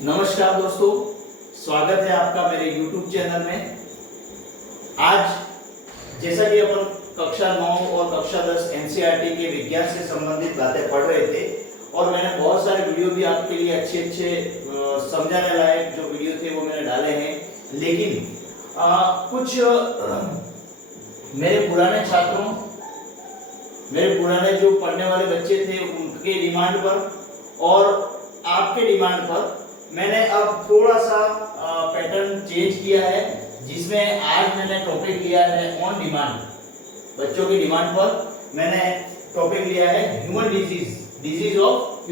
नमस्कार दोस्तों, स्वागत है आपका मेरे YouTube चैनल में। आज जैसा कि अपन कक्षा 9 और कक्षा 10 एनसीईआरटी के विज्ञान से संबंधित बातें पढ़ रहे थे और मैंने बहुत सारे वीडियो भी आपके लिए अच्छे समझाने लायक जो वीडियो थे वो मैंने डाले हैं। लेकिन कुछ मेरे पुराने जो पढ़ने वाले बच्चे थे उनके डिमांड पर और आपके डिमांड पर मैंने अब थोड़ा सा पैटर्न चेंज किया है, जिसमें आज मैंने टॉपिक लिया है ऑन डिमांड। बच्चों की डिमांड पर मैंने टॉपिक लिया है ह्यूमन डिजीज ऑफ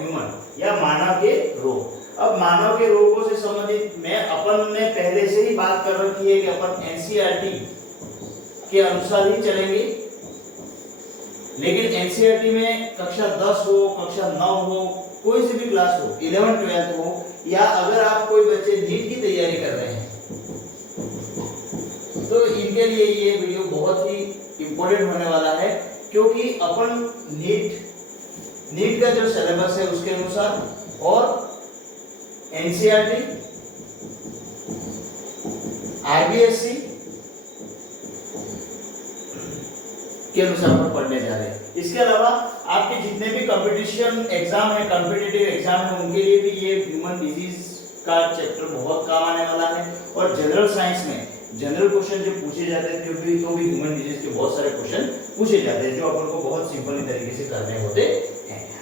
ह्यूमन या मानव के रोग। अब मानव के रोगों से संबंधित अपन ने पहले से ही बात कर रखी है कि अपन एनसीईआरटी के अनुसार ही चलेंगे। लेकिन एनसीईआरटी में कक्षा 10 हो, कक्षा 9 हो, कोई सी भी क्लास हो, 11 12 हो, या अगर आप कोई बच्चे नीट की तैयारी कर रहे हैं तो इनके लिए ये वीडियो बहुत ही इंपॉर्टेंट होने वाला है, क्योंकि अपन नीट का जो सिलेबस है उसके अनुसार और एनसीईआरटी, आईबीएससी के अनुसार पढ़ने जा रहे हैं। इसके अलावा आपके जितने भी कंपटीशन एग्जाम है, कॉम्पिटिटिव एग्जाम है, उनके लिए भी ये ह्यूमन डिजीज का चैप्टर बहुत काम आने वाला है। और जनरल साइंस में जनरल क्वेश्चन जो पूछे जाते हैं तो भी ह्यूमन डिजीज के बहुत सारे क्वेश्चन पूछे जाते हैं जो अपन को बहुत सिंपल तरीके से करने होते हैं।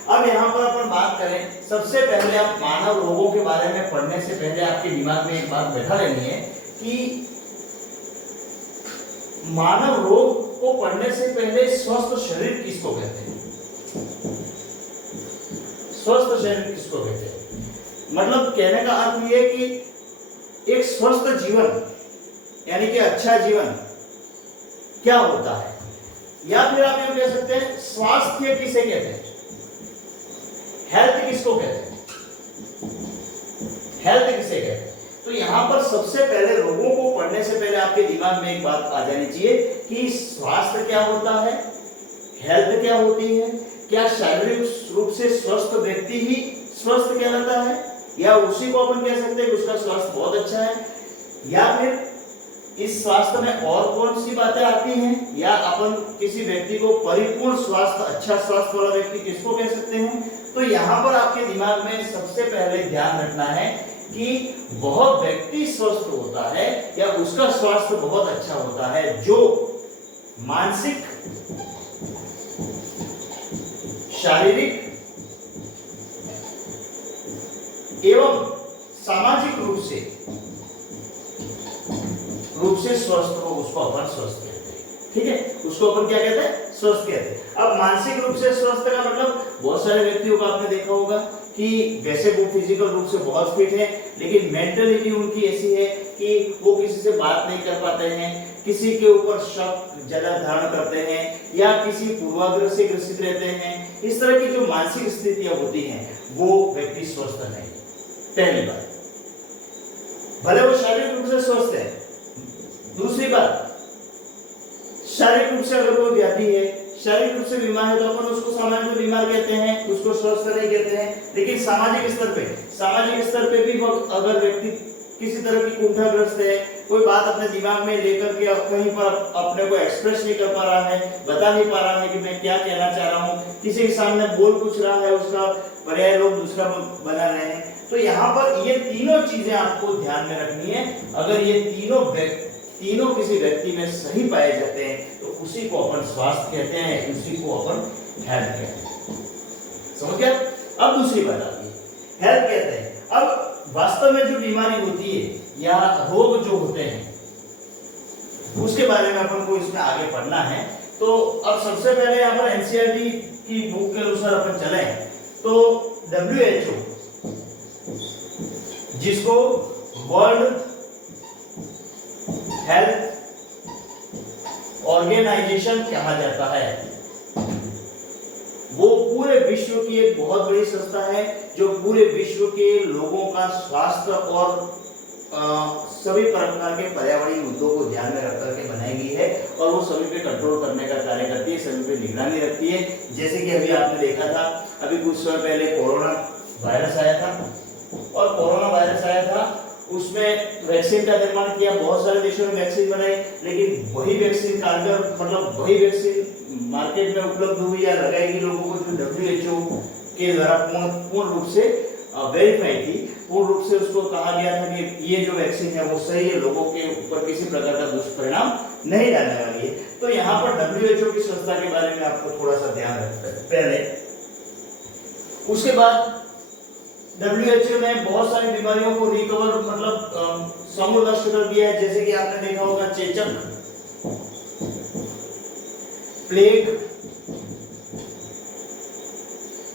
अब यहाँ पर अपन बात करें, सबसे पहले आप मानव रोगों के बारे में पढ़ने से पहले आपके दिमाग में एक बात बैठा लेनी है कि मानव रोग को पढ़ने से पहले स्वस्थ शरीर किसको कहते हैं? स्वस्थ शरीर किसको कहते हैं? मतलब कहने का अर्थ ये कि एक स्वस्थ जीवन यानी कि अच्छा जीवन क्या होता है, या फिर आप ये कह सकते हैं स्वास्थ्य किसे कहते हैं, हेल्थ किसको कहते हैं, हेल्थ किसे कहते हैं। तो यहाँ पर सबसे पहले रोगों को पढ़ने से पहले आपके दिमाग में एक बात आ जानी चाहिए कि स्वास्थ्य क्या होता है, हेल्थ क्या होती है, क्या शारीरिक रूप से स्वस्थ व्यक्ति ही स्वस्थ कहलाता है, या उसी को अपन कह सकते हैं कि उसका स्वास्थ्य बहुत अच्छा है, या फिर इस स्वास्थ्य में और कौन सी बातें आती हैं, या अपन किसी व्यक्ति को परिपूर्ण स्वास्थ्य, अच्छा स्वास्थ्य वाला व्यक्ति किसको कह सकते हैं। तो यहाँ पर आपके दिमाग में सबसे पहले ध्यान रखना है कि वह व्यक्ति स्वस्थ होता है या उसका स्वास्थ्य बहुत अच्छा होता है जो मानसिक, शारीरिक एवं सामाजिक रूप से स्वस्थ हो, उसको अपन स्वस्थ कहते हैं। ठीक है, उसको अपन क्या कहते हैं? स्वस्थ कहते हैं। अब मानसिक रूप से स्वस्थ का मतलब बहुत सारे व्यक्तियों को आपने देखा होगा कि वैसे वो फिजिकल रूप से बहुत फिट है, लेकिन मेंटलिटी उनकी ऐसी है कि वो किसी से बात नहीं कर पाते हैं, किसी के ऊपर शक ज्यादा धारण करते हैं, या किसी पूर्वाग्रह से ग्रसित रहते हैं। इस तरह की जो मानसिक स्थितियां होती हैं वो व्यक्ति स्वस्थ नहीं। पहली बात, भले वो शारीरिक रूप से स्वस्थ है। दूसरी बात, शारीरिक रूप से अगर कोई व्याधि है, शारीरिक रूप से बीमार है, तो अपन उसको सामान्य बीमार कहते हैं, उसको स्वस्थ नहीं कहते हैं। लेकिन सामाजिक स्तर पे भी अगर व्यक्ति किसी तरह की कुंठाग्रस्त है, कोई बात अपने दिमाग में लेकर के कहीं पर अपने को एक्सप्रेस नहीं कर पा रहा है, बता नहीं पा रहा है कि मैं क्या कहना चाह रहा हूँ, किसी के सामने बोल कुछ रहा है, उसका पर्याय लोग दूसरा बना रहे हैं, तो यहाँ पर ये तीनों चीजें आपको ध्यान में रखनी है। अगर ये तीनों किसी व्यक्ति में सही पाए जाते हैं तो उसी को अपन स्वास्थ्य कहते हैं, उसी को अपन हेल्थ कहते हैं। समझ गया? अब दूसरी बात आती है, हेल्थ कहते हैं। अब वास्तव में जो बीमारी होती है या रोग जो होते हैं उसके बारे में अपन को इसमें आगे पढ़ना है। तो अब सबसे पहले यहाँ पर एनसीईआरटी की बुक के अनुसार अपन चले तो WHO, जिसको वर्ल्ड हेल्थ ऑर्गेनाइजेशन कहा जाता है, वो पूरे विश्व की एक बहुत बड़ी संस्था है जो पूरे विश्व के लोगों का स्वास्थ्य और सभी प्रकार के पर्यावरणीय मुद्दों को ध्यान में रख करके बनाई गई है और वो सभी पे कंट्रोल करने का कार्य करती है, सभी पे निगरानी रखती है। जैसे कि अभी आपने देखा था, अभी कुछ समय पहले कोरोना वायरस आया था और कोरोना वायरस आया था, उसमें वैक्सीन का निर्माण किया, बहुत सारे देशों ने वैक्सीन बनाई, लेकिन वही वैक्सीन कारगर, मतलब वही वैक्सीन मार्केट में उपलब्ध हुई या लगाएगी लोगों को जो WHO के द्वारा पूर्ण रूप से वेरीफाई थी, पूर्ण रूप से उसको कहा गया था कि ये जो वैक्सीन है वो सही है, लोगों के ऊपर किसी प्रकार का दुष्परिणाम नहीं डालने वाली है। तो यहाँ पर WHO की संस्था के बारे में आपको थोड़ा सा ध्यान रखना है पहले। उसके बाद WHO ने बहुत सारी बीमारियों को रिकवर, मतलब समूल नष्ट कर दिया है। जैसे कि आपने देखा होगा चेचक, प्लेग,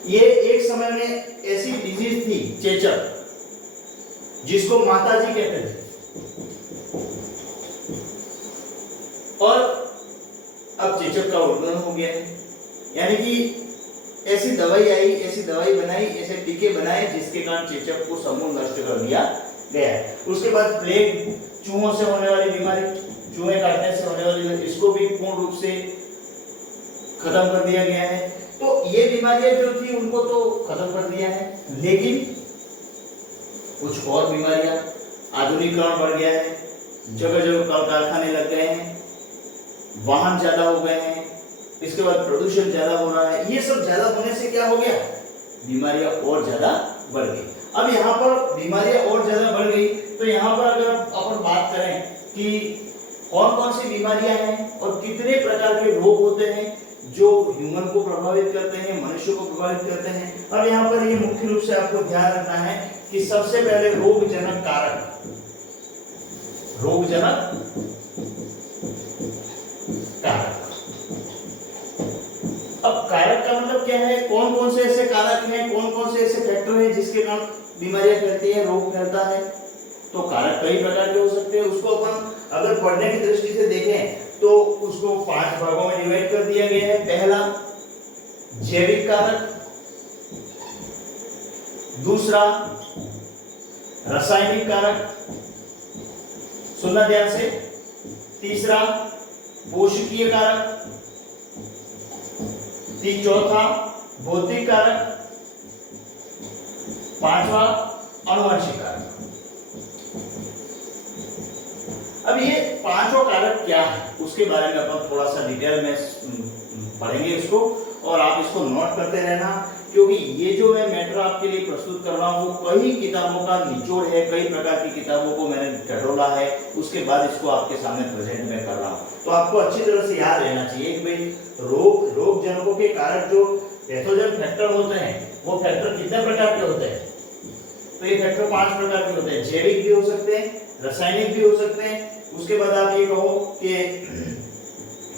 ये एक समय में ऐसी डिजीज थी चेचक जिसको माताजी कहते थे, और अब चेचक का उन्मूलन हो गया है। यानी कि ऐसी दवाई आई, ऐसी दवाई बनाई, ऐसे टीके बनाए जिसके कारण चेचक को समूल नष्ट कर दिया गया है। उसके बाद प्लेग, चूहों से होने वाली बीमारी, चूहे काटने से होने वाली बीमारी, इसको भी पूर्ण रूप से खत्म कर दिया गया है। तो ये बीमारियां जो थी उनको तो खत्म कर दिया है, लेकिन कुछ और बीमारियां, आधुनिकीकरण बढ़ गया है, जगह जगह कारखाने लग गए हैं, वाहन ज्यादा हो गए हैं, इसके बाद प्रदूषण ज्यादा हो रहा है। ये सब ज्यादा होने से क्या हो गया, बीमारियां और ज्यादा बढ़ गई। अब यहाँ पर बीमारियां और ज्यादा बढ़ गई, तो यहाँ पर अगर अपन बात करें कि कौन कौन सी बीमारियां हैं और कितने प्रकार के रोग होते हैं जो ह्यूमन को प्रभावित करते हैं, मनुष्य को प्रभावित करते हैं। अब यहाँ पर ये मुख्य रूप से आपको ध्यान रखना है कि सबसे पहले रोगजनक कारक, रोगजनक कारक। अब कारक का मतलब क्या है, कौन कौन से ऐसे कारक हैं, कौन कौन से ऐसे फैक्टर हैं जिसके कारण बीमारियां फैलती है, रोग फैलता है। तो कारक कई प्रकार के हो सकते हैं। उसको अपन अगर पढ़ने की दृष्टि से देखें तो उसको 5 भागों में डिवाइड कर दिया गया है। पहला जैविक कारक, दूसरा रासायनिक कारक, सुनना ध्यान से, तीसरा पोषकीय कारक, चौथा भौतिक कारक, पांचवा आनुवंशिक कारक। अब ये पांचों कारक क्या है उसके बारे में अपन थोड़ा सा डिटेल में पढ़ेंगे इसको, और आप इसको नोट करते रहना, क्योंकि ये जो मैं मैटर आपके लिए प्रस्तुत कर रहा हूँ वो कई किताबों का निचोड़ है, कई प्रकार की किताबों को मैंने टटोला है, उसके बाद इसको आपके सामने प्रेजेंट में कर रहा हूँ। तो आपको अच्छी तरह से याद रहना चाहिए कि भाई रोग जनकों के कारक जो पैथोजन फैक्टर होते हैं वो फैक्टर कितने प्रकार के होते हैं। तो ये फैक्टर 5 प्रकार के होते हैं। जैविक भी हो सकते हैं, रासायनिक भी हो सकते हैं, उसके बाद आप ये कहो कि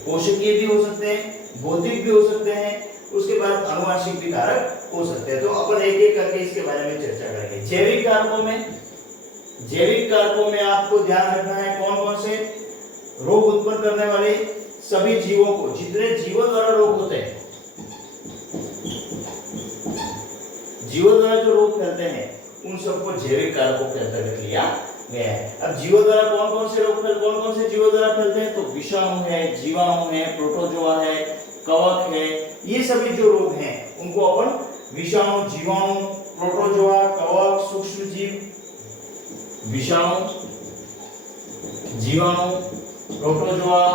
पोषकीय भी हो सकते हैं, भौतिक भी हो सकते हैं, उसके बाद आनुवंशिक भी कारक हो सकते हैं। तो अपन एक एक करके इसके बारे में चर्चा करेंगे। जैविक कारकों में आपको ध्यान रखना है कौन कौन से रोग उत्पन्न करने वाले सभी जीवों को, जितने जीवों द्वारा रोग होते हैं, जीवों द्वारा जो रोग फैलते हैं उन सबको जैविक कारकों के अंतर्गत लिया गया है। अब जीवों द्वारा कौन कौन से रोग कौन कौन से जीवों द्वारा फैलते हैं, तो विषाणु है, जीवाणु है, प्रोटोजोआ है, कवक है, ये सभी जो रोग हैं उनको अपन विषाणु, जीवाणु, प्रोटोजोआ, कवक, सूक्ष्म जीव, विषाणु, जीवाणु, प्रोटोजोआ,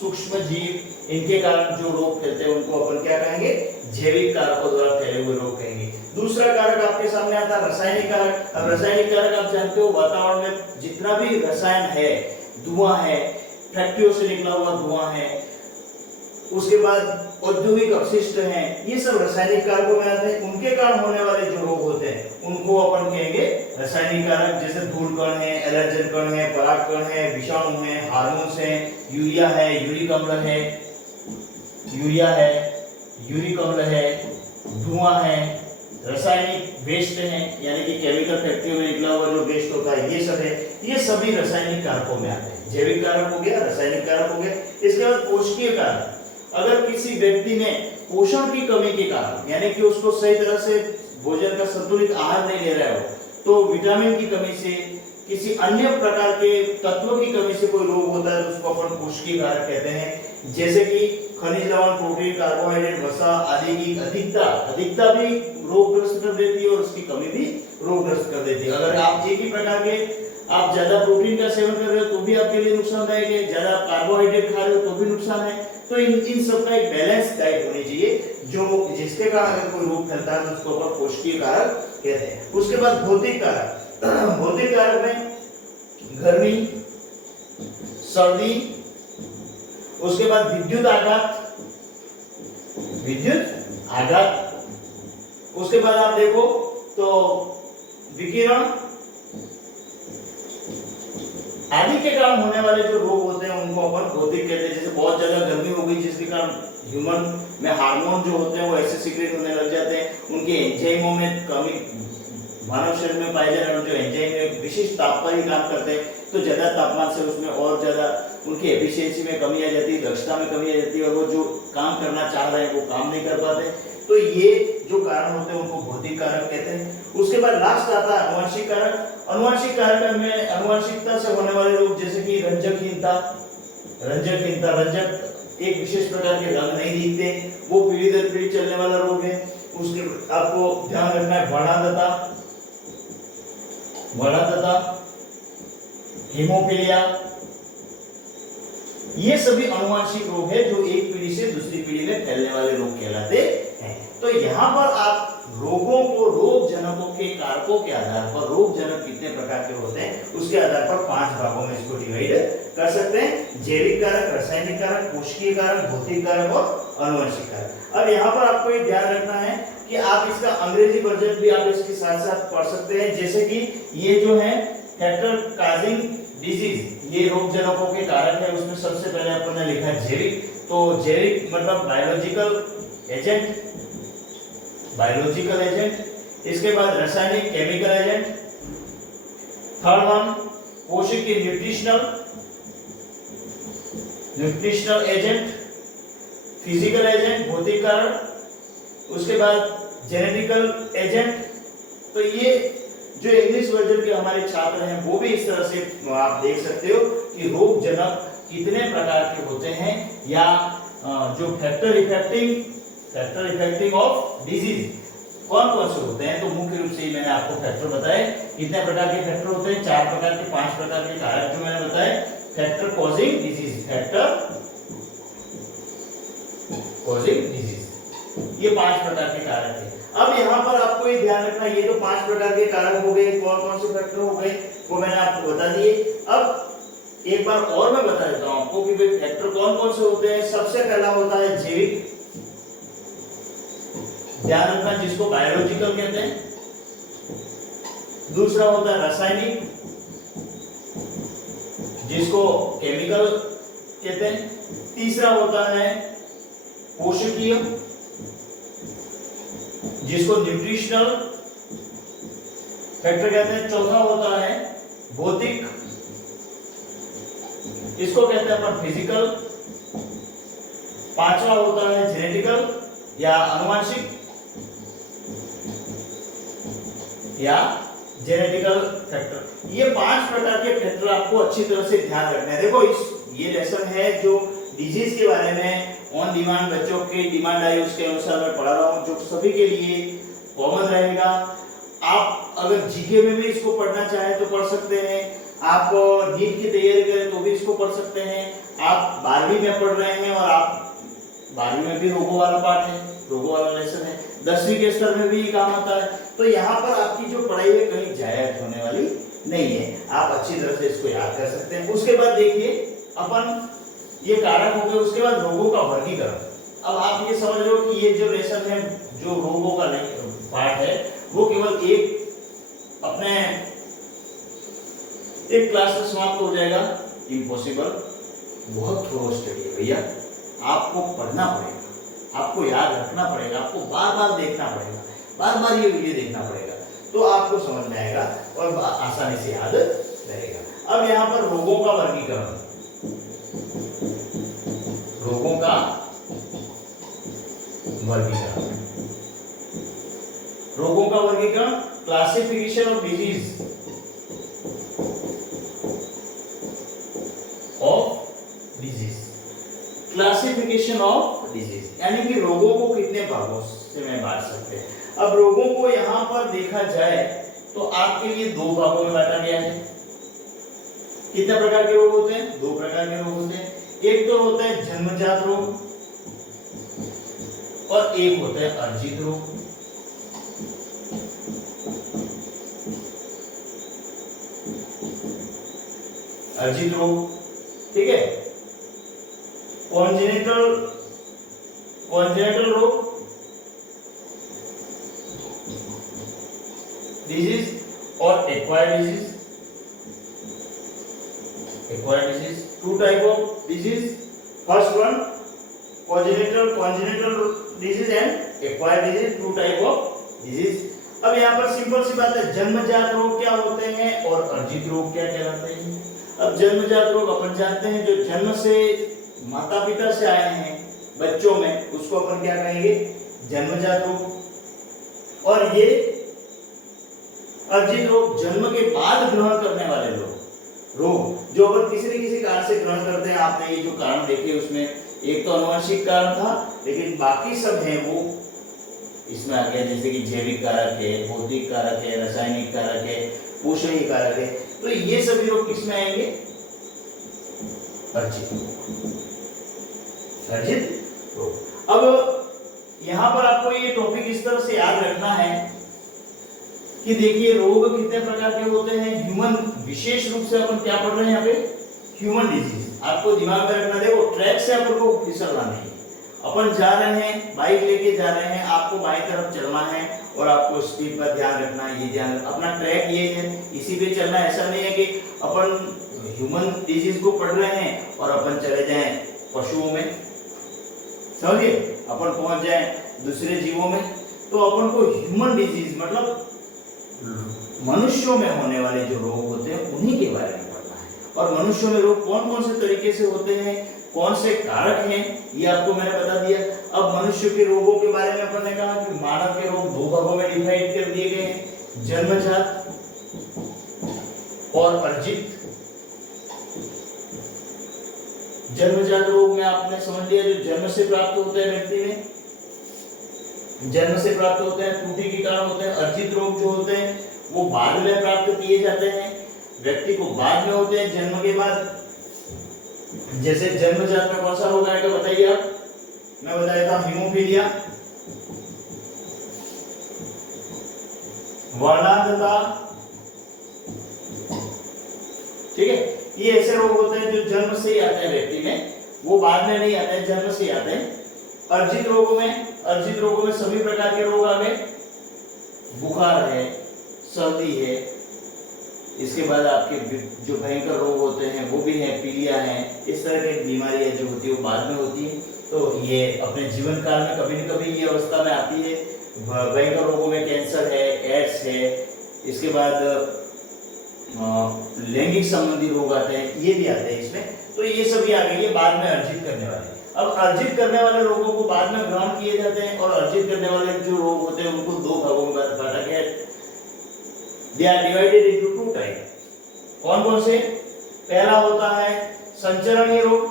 सूक्ष्म जीव, इनके कारण जो रोग फैलते हैं उनको अपन क्या कहेंगे, जैविक कारकों द्वारा फैले हुए रोग कहेंगे। दूसरा कारक आपके सामने आता है रासायनिक कारक। अब रासायनिक कारक आप जानते हो वातावरण में जितना भी रसायन है, धुआं है, फैक्ट्रियों से निकला हुआ धुआं है, उसके बाद औद्योगिक अपशिष्ट हैं, ये सब रासायनिक कारकों में आते हैं। उनके कारण होने वाले जो रोग होते हैं उनको अपन कहेंगे रासायनिक कारक। जैसे धूल कण है, एलर्जन कण है, परागकण है, विषाणु है, हार्मोन्स है, यूरिया है, यूरिक अम्ल है, यूरिक अम्ल है, धुआं है, रासायनिक वेस्ट है, यानी कि केमिकल फैक्ट्रियों में निकला हुआ जो वेस्ट होता है, ये सब है, ये सभी रासायनिक कारकों में आते हैं। जैविक कारक हो गया, रासायनिक कारक हो गया। इसके बाद पोषकीय कारक। अगर किसी व्यक्ति में पोषण की कमी के कारण, यानी कि उसको सही तरह से भोजन का संतुलित आहार नहीं ले रहा हो, तो विटामिन की कमी से, किसी अन्य प्रकार के तत्व की कमी से कोई रोग होता है तो उसको अपन कोशिकीय कारक कहते हैं। जैसे कि खनिज लवण, प्रोटीन, कार्बोहाइड्रेट, वसा आदि की अधिकता भी रोगग्रस्त कर देती है और उसकी कमी भी रोगग्रस्त कर देती है। अगर आप एक ही प्रकार के आप ज्यादा प्रोटीन का सेवन कर रहे हो तो भी आपके लिए नुकसानदायक है, ज्यादा कार्बोहाइड्रेट खा रहे हो तो भी नुकसान है। तो इन सब का एक बैलेंस डाइट होनी चाहिए जो जिसके कारण अगर कोई रोग फैलता है तो उसको अपन कोशिकीय कारक कहते हैं। उसके बाद भौतिक कारक। भौतिक कारक में गर्मी, सर्दी, उसके बाद विद्युत आघात, उसके बाद आप देखो तो विकिरण आदि के कारण होने वाले जो रोग होते हैं उनको अपन भौतिक कहते हैं। जैसे बहुत ज्यादा गर्मी हो गई जिसके कारण ह्यूमन में हार्मोन जो होते हैं वो ऐसे सीक्रेट होने लग जाते हैं, उनके एंजाइमों में कमी मानव शरीर में पाए जाने वाले जो एंजाइम विशिष्ट ताप पर ही काम करते हैं, तो ज्यादा तापमान से उसमें और ज्यादा उनकी एफिशिएंसी में कमी आ जाती है, दक्षता में कमी आ जाती है और वो जो काम करना चाह रहे हैं वो काम नहीं कर पाते। तो ये जो कारण होते हैं उनको भौतिक कारक कहते हैं। उसके बाद लास्ट आता है अनुवांशिक कारक। अनुवांशिक कारक में अनुवांशिकता से होने वाले रोग जैसे कि रंजकहीनता, रंजक एक विशेष प्रकार के रंग नहीं दिखते, वो पीढ़ी दर पीढ़ी चलने वाला रोग है। उसके आपको ध्यान रखना है वर्णांधता, हीमोफीलिया, ये सभी अनुवांशिक रोग है जो एक पीढ़ी से दूसरी पीढ़ी में फैलने वाले रोग कहलाते हैं। तो यहाँ पर आप रोगों को रोग जनकों के कारकों के आधार पर, रोग जनक कितने प्रकार के होते हैं उसके आधार पर 5 भागों में इसको डिवाइड कर सकते हैं। जैविक कारक, रासायनिक कारक, कोशिकीय कारक, भौतिक कारक और अनुवांशिक कारक। अब यहाँ पर आपको ये ध्यान रखना है कि आप इसका अंग्रेजी वर्जन भी आप इसके साथ साथ पढ़ सकते हैं। जैसे कि ये जो है फैक्टर काजिंग डिजीज, ये रोग जनकों के कारक है, उसमें सबसे पहले अपन ने लिखा जैविक। तो जैविक मतलब बायोलॉजिकल एजेंट, इसके बाद रासायनिक केमिकल एजेंट, थर्ड वन कोशिकीय न्यूट्रिशनल एजेंट, फिजिकल एजेंट भौतिक कारक, उसके बाद जेनेटिकल एजेंट। तो ये जो इंग्लिश वर्जन के हमारे छात्र हैं वो भी इस तरह से आप देख सकते हो कि रोग जनक कितने प्रकार के होते हैं, या जो फैक्टर इफेक्टिंग ऑफ डिजीज कौन कौन से होते हैं। तो मुख्य रूप से मैंने आपको फैक्टर बताए, कितने प्रकार के फैक्टर होते हैं, 4 प्रकार के, 5 प्रकार के कारक जो मैंने बताए। फैक्टर कॉजिंग डिजीज, ये 5 प्रकार के कारक हैं। अब यहाँ पर आपको ये ध्यान रखना, ये तो 5 प्रकार के कारक हो गए, कौन कौन से फैक्टर हो गए वो मैंने आपको बता दिए। अब एक बार और मैं बता देता हूँ आपको कि भाई फैक्टर कौन कौन से होते हैं। सबसे पहला होता है जैविक, ध्यान रखना, जिसको बायोलॉजिकल कहते हैं। दूसरा होता है रासायनिक, जिसको केमिकल कहते हैं। तीसरा होता है कोशिकीय, जिसको न्यूट्रिशनल फैक्टर कहते हैं। चौथा होता है भौतिक, इसको कहते हैं अपन फिजिकल। पांचवा होता है जेनेटिकल या अनुवांशिक या जेनेटिकल फैक्टर। ये 5 प्रकार के फैक्टर आपको अच्छी तरह से ध्यान रखना है। देखो ये लेसन है जो डिजीज के बारे में ऑन डिमांड बच्चों की डिमांड आई उसके अनुसार मैं पढ़ा रहा हूँ, जो सभी के लिए कॉमन रहेगा। आप अगर जीके में भी इसको पढ़ना चाहें तो पढ़ सकते हैं, आप नीट की तैयारी करें तो भी इसको पढ़ सकते हैं। आप 12वीं में पढ़ रहे हैं और आप 12वीं में भी रोगों वाला पार्ट है, रोगों वाला लेसन है, 10वीं के स्तर में भी काम आता है। तो यहाँ पर आपकी जो पढ़ाई है कहीं जाया होने वाली नहीं है, आप अच्छी तरह से इसको याद कर सकते हैं। उसके बाद देखिए अपन ये कारक हो गए, उसके बाद रोगों का वर्गीकरण। अब आप ये समझ लो कि ये जो लेसन है, जो रोगों का पार्ट है, वो केवल एक क्लास में समाप्त हो जाएगा, इम्पॉसिबल। बहुत थोड़ा स्टडी है भैया, आपको पढ़ना पड़ेगा, आपको याद रखना पड़ेगा, आपको बार बार देखना पड़ेगा, बार बार ये वीडियो देखना पड़ेगा, तो आपको समझ में आएगा और आसानी से याद रहेगा। अब यहाँ पर रोगों का वर्गीकरण, रोगों का वर्गीकरण, classification of disease, classification of disease, यानी कि रोगों को कितने भागों से में बांट सकते हैं। अब रोगों को यहाँ पर देखा जाए तो आपके लिए दो भागों में बांटा गया है। कितने प्रकार के रोग होते हैं? दो प्रकार के रोग होते हैं। एक तो होता है जन्मजात रोग और एक होता है अर्जित रोग। अर्जित रोग, ठीक है, कॉन्जेनिटल रोग डिजीज और acquired disease. Two type of disease, first one congenital disease and acquired disease, two type of disease. अब यहाँ पर सिंपल सी बात है, जन्मजात रोग क्या होते हैं और अर्जित रोग क्या कहलाते हैं। अब जन्मजात रोग अपन जानते हैं, जो जन्म से माता पिता से आए हैं बच्चों में, उसको अपन क्या कहेंगे? जन्मजात रोग। और ये अर्जित रोग जन्म के बाद ग्रहण करने वाले रोग, जो अपन किसी न किसी कारण से ग्रहण करते हैं। आपने ये जो कारण देखे उसमें एक तो अनुवांशिक कारण था, लेकिन बाकी सब है वो इसमें आ गया, जैसे कि जैविक कारक है, भौतिक कारक है, रासायनिक कारक है, पोषणीय कारक है। तो ये सभी रोग किसमें आएंगे? अर्जित रोग। अब यहाँ पर आपको ये टॉपिक इस तरह से याद रखना है कि देखिए रोग कितने प्रकार के होते हैं। ह्यूमन, विशेष रूप से अपन क्या पढ़ रहे हैं यहाँ पे? Human disease. आपको दिमाग में रखना, देखो ट्रैक से अपन को फिसलना नहीं। अपन जा रहे हैं, बाइक लेके जा रहे हैं, आपको बाईं तरफ चलना है और आपको स्पीड पर ध्यान रखना है। ये ध्यान, अपना ट्रैक ये है, इसी पे चलना। ऐसा नहीं है कि अपन ह्यूमन डिजीज को पढ़ रहे हैं और अपन चले जाएं पशुओं में, समझिए, अपन पहुंच जाएं दूसरे जीवों में। तो अपन को ह्यूमन डिजीज मतलब मनुष्यों में होने वाले जो रोग होते हैं उन्हीं के बारे में पढ़ना है। और मनुष्यों में रोग कौन कौन से तरीके से होते हैं, कौन से कारक हैं, ये आपको मैंने बता दिया। अब मनुष्य के रोगों के बारे में अपन ने कहा कि मानव के रोग दो भागों में डिवाइड कर दिए गए हैं, जन्मजात और अर्जित। जन्मजात रोग में आपने समझ लिया, जो जन्म से प्राप्त होते हैं व्यक्ति में, जन्म से प्राप्त होते हैं, त्रुटि के कारण होते हैं। अर्जित रोग जो होते हैं वो बाद में प्राप्त किए जाते हैं, व्यक्ति को बाद में होते हैं, जन्म के बाद। जैसे जन्मजात में कौन सा रोग आएगा बताइए आप? मैं बता देता हूं, हीमोफीलिया, वर्णांधता, ठीक है। ये ऐसे रोग होते हैं जो जन्म से ही आते हैं व्यक्ति में, वो बाद में नहीं आते हैं, जन्म से ही आते हैं। अर्जित रोगों में सभी प्रकार के रोग आ गए। बुखार है, सर्दी है, इसके बाद आपके जो भयंकर रोग होते हैं वो भी है, पीलिया है। इस तरह की बीमारियां जो होती है वो बाद में होती है। तो ये अपने जीवन काल में कभी न कभी ये अवस्था में आती है। भयंकर रोगों में कैंसर है, एड्स है, इसके बाद लैंगिक संबंधी रोग आते हैं, ये भी आते हैं इसमें। तो ये सभी आ गए, ये बाद में अर्जित करने वाले। अब अर्जित करने वाले रोगों को बाद में ग्रहण किए जाते हैं, और अर्जित करने वाले जो रोग होते हैं उनको दो भागों में बांटा गया है। They are divided into two type. कौन कौन से? पहला होता है संचरणीय रोग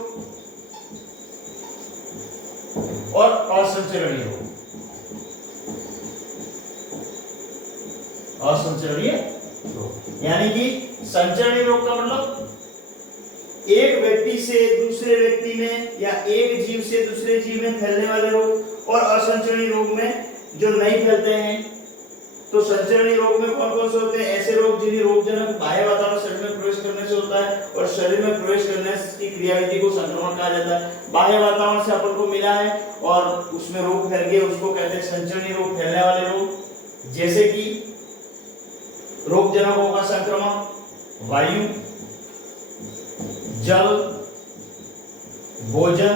और असंचरणीय रोग। असंचरणीय रोग यानी कि संचरणीय रोग का मतलब एक व्यक्ति से दूसरे व्यक्ति में या एक जीव से दूसरे जीव में फैलने वाले रोग। और असंचरणीय रोग में जो नहीं फैलते हैं। तो संचरणीय रोग में कौन कौन से होते हैं? ऐसे रोग जिन्हें रोगजनक बाह्य वातावरण शरीर में प्रवेश करने से होता है, और शरीर में प्रवेश करने की क्रियाविधि को संक्रमण कहा जाता है। बाह्य वातावरण से अपन को मिला है और उसमें रोग फैल गए, उसको कहते हैं संचरणीय रोग, फैलने वाले रोग। जैसे कि रोगजनकों का संक्रमण वायु, जल, भोजन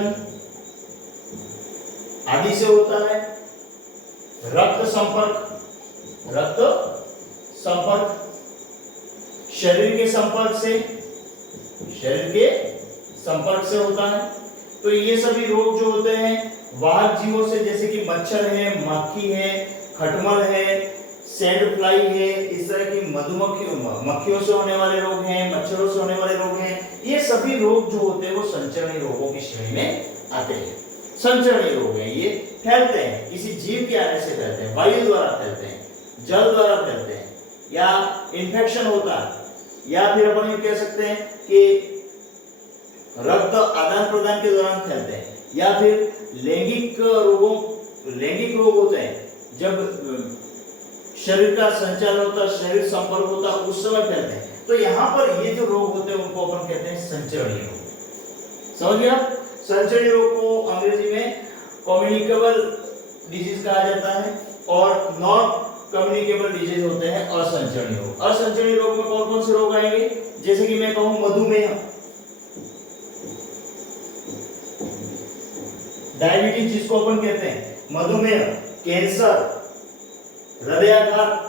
आदि से होता है। रक्त संपर्क शरीर के संपर्क से होता है। तो ये सभी रोग जो होते हैं वाहक जीवों से, जैसे कि मच्छर है, मक्खी है, खटमल है, सैंड फ्लाई है, इस तरह की मक्खियों से होने वाले रोग हैं, मच्छरों से होने वाले रोग हैं। ये सभी रोग जो होते हैं वो संचरणीय रोगों की श्रेणी में आते हैं। संचरणीय रोग है, ये फैलते हैं, किसी जीव के आने से फैलते हैं, वायु द्वारा फैलते हैं, जल द्वारा फैलते हैं, या इन्फेक्शन होता है, या फिर अपन ये कह सकते हैं कि रक्त आदान प्रदान के दौरान फैलते हैं, या फिर लैंगिक रोग होते हैं, जब शरीर का संचालन होता है, शरीर संपर्क होता है, उस समय फैलते हैं। तो यहाँ पर ये जो रोग होते हैं उनको अपन कहते हैं संचरणीय रोग। समझ गए आप? संचरणीय रोग को अंग्रेजी में कम्युनिकेबल डिजीज कहा जाता है, और नॉन कम्युनिकेबल डिजीज होते हैं असंचरणीय रोग। असंचरणीय रोग में कौन कौन से रोग आएंगे? जैसे कि मैं कहूं मधुमेह, डायबिटीज जिसको अपन कहते हैं, मधुमेह, कैंसर, हृदयाघात,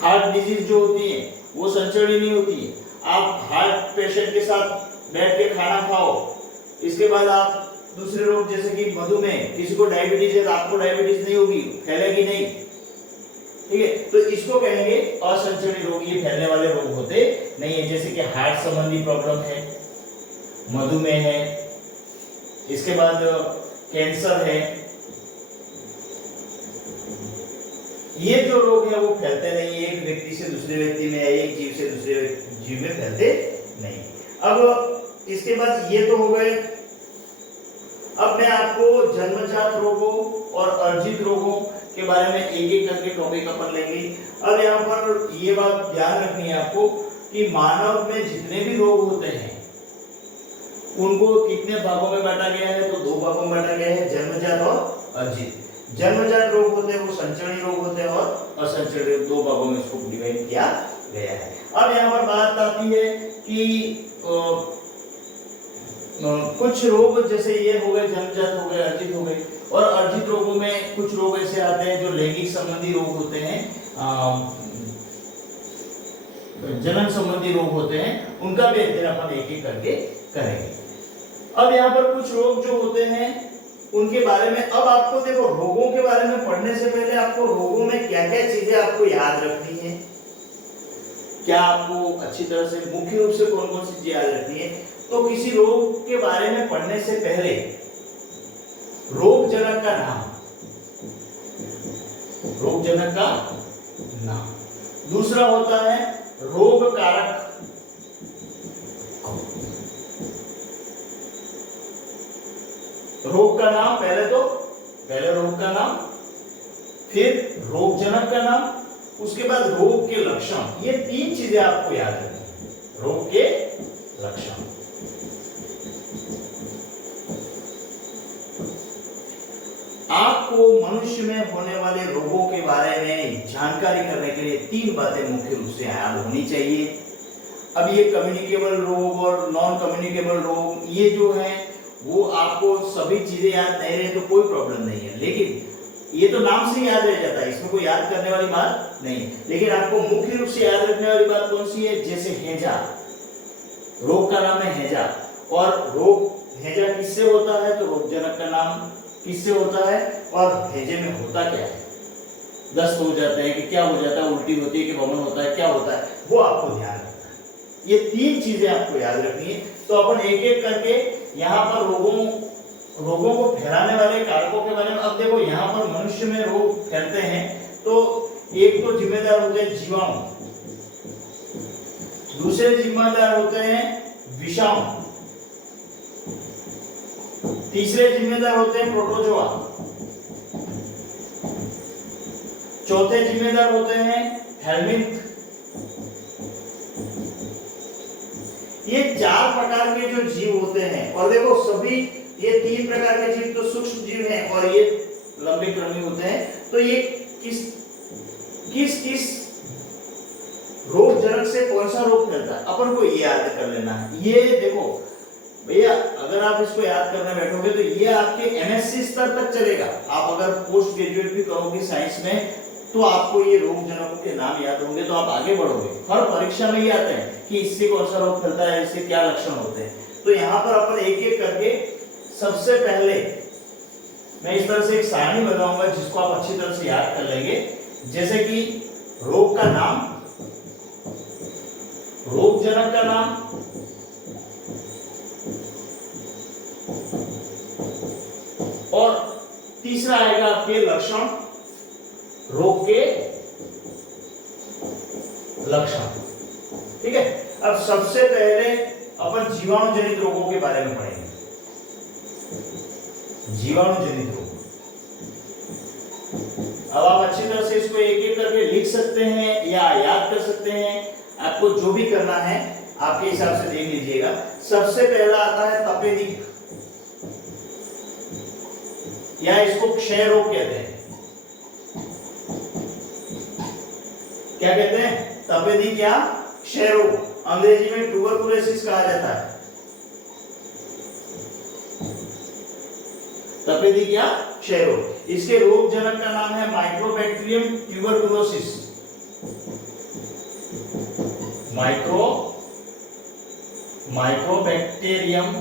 हार्ट डिजीज जो होती है वो संचरणीय नहीं होती है। आप हार्ट पेशेंट के साथ बैठ के खाना खाओ, इसके बाद आप दूसरे रोग जैसे कि मधुमेह, किसी को डायबिटीज है तो आपको डायबिटीज नहीं होगी, फैलेगी नहीं, ठीक है? तो इसको कहेंगे असंचरणीय रोग, ये फैलने वाले रोग होते नहीं है। जैसे कि हार्ट संबंधी प्रॉब्लम है, मधुमेह है, इसके बाद कैंसर है, ये जो रोग है वो फैलते नहीं, एक व्यक्ति से दूसरे व्यक्ति में या एक जीव से दूसरे जीव में फैलते नहीं। अब इसके बाद ये तो हो गए। अब मैं आपको जन्मजात रोगों और अर्जित रोगों के बारे में एक एक करके टॉपिक अपन लेंगे। अब यहाँ पर ये बात ध्यान रखनी है आपको कि मानव में जितने भी रोग होते हैं उनको कितने भागों में बांटा गया है? तो 2 भागों में बांटा गया है, जन्मजात और अर्जित। जन्मजात रोग होते हैं वो संचरणीय रोग होते हैं, और असंचरणीय 2 भागों में इसको डिवाइड किया गया है। अब यहाँ पर बात आती है कि कुछ रोग जैसे ये हो गए, जन्मजात हो गए, अर्जित हो गए, और अर्जित रोगों में कुछ रोग ऐसे आते हैं जो लैंगिक संबंधी रोग होते हैं, जनन संबंधी रोग होते हैं, उनका भी अध्ययन अपन एक एक करके करेंगे। अब यहाँ पर कुछ रोग जो होते हैं उनके बारे में, अब आपको देखो रोगों के बारे में पढ़ने से पहले आपको रोगों में क्या क्या चीजें आपको याद रखनी है, क्या आपको अच्छी तरह से मुख्य रूप से कौन कौन सी चीजें याद रखनी है। तो किसी रोग के बारे में पढ़ने से पहले रोग जनक का नाम, रोग जनक का नाम, दूसरा होता है रोग कारक, रोग का नाम, पहले रोग का नाम, फिर रोग जनक का नाम, उसके बाद रोग के लक्षण। ये 3 चीजें आपको याद रखनी है। रोग के लक्षण, आपको मनुष्य में होने वाले रोगों के बारे में जानकारी करने के लिए 3 बातें मुख्य रूप से याद होनी चाहिए। अब ये कम्युनिकेबल रोग और नॉन कम्युनिकेबल रोग, ये जो है वो आपको सभी चीजें याद नहीं रहे तो कोई प्रॉब्लम नहीं है, लेकिन ये तो नाम से याद रह जाता है, इसमें कोई याद करने वाली बात नहीं है। लेकिन आपको मुख्य रूप से याद रखने वाली बात कौन सी है? जैसे हैजा, रोग का नाम है हैजा, और रोग हैजा किससे होता है? तो रोगजनक का नाम किससे होता है, और हैजे में होता क्या है? दस्त हो जाता है कि क्या हो जाता है, उल्टी होती है कि वमन होता है, क्या होता है, वो आपको ध्यान रखना है। ये 3 चीजें आपको याद रखनी है। तो अपन एक एक करके यहाँ पर रोगों को फैलाने वाले कारकों के बारे में। अब देखो यहाँ पर मनुष्य में रोग फैलते हैं तो एक तो जिम्मेदार होते हैं जीवाणु, दूसरे जिम्मेदार होते हैं विषाणु, तीसरे जिम्मेदार होते हैं प्रोटोजोआ, चौथे जिम्मेदार होते हैं हेल्मिंथ। ये 4 प्रकार के जो जीव होते हैं, और देखो सभी ये 3 प्रकार के जीव तो सूक्ष्म जीव हैं और ये लंबे क्रमी होते हैं। तो ये किस रोग जनक से कौन सा रोग फैलता है अपन को ये याद कर लेना है। ये देखो भैया, अगर आप इसको याद करने बैठोगे तो ये आपके एमएससी स्तर तक चलेगा। आप अगर पोस्ट ग्रेजुएट भी करोगे साइंस में तो आपको ये रोग जनकों के नाम याद होंगे तो आप आगे बढ़ोगे। हर परीक्षा में ये आते हैं कि इससे कौन सा रोग फैलता है, इससे क्या लक्षण होते हैं। तो यहाँ पर अपन एक एक करके, सबसे पहले मैं इस तरह से एक सारणी बनाऊंगा जिसको आप अच्छी तरह से याद कर लेंगे। जैसे कि रोग का नाम, रोग जनक का नाम, तीसरा आएगा आपके लक्षण, रोग के लक्षण। ठीक है, अब सबसे पहले अपन जीवाणु जनित रोगों के बारे में पढ़ेंगे। जीवाणु जनित रोग, अब आप अच्छी तरह से इसको एक एक करके लिख सकते हैं या याद कर सकते हैं, आपको जो भी करना है आपके हिसाब से देख लीजिएगा। सबसे पहला आता है तपेदिक, या इसको क्षय रोग कहते हैं। क्या कहते हैं? तपेदिक या क्षय रोग, अंग्रेजी में ट्यूबरकुलोसिस कहा जाता है। तपेदिक या क्षय रोग, इसके रोग जनक का नाम है माइक्रोबैक्टीरियम ट्यूबरकुलोसिस। माइक्रोबैक्टीरियम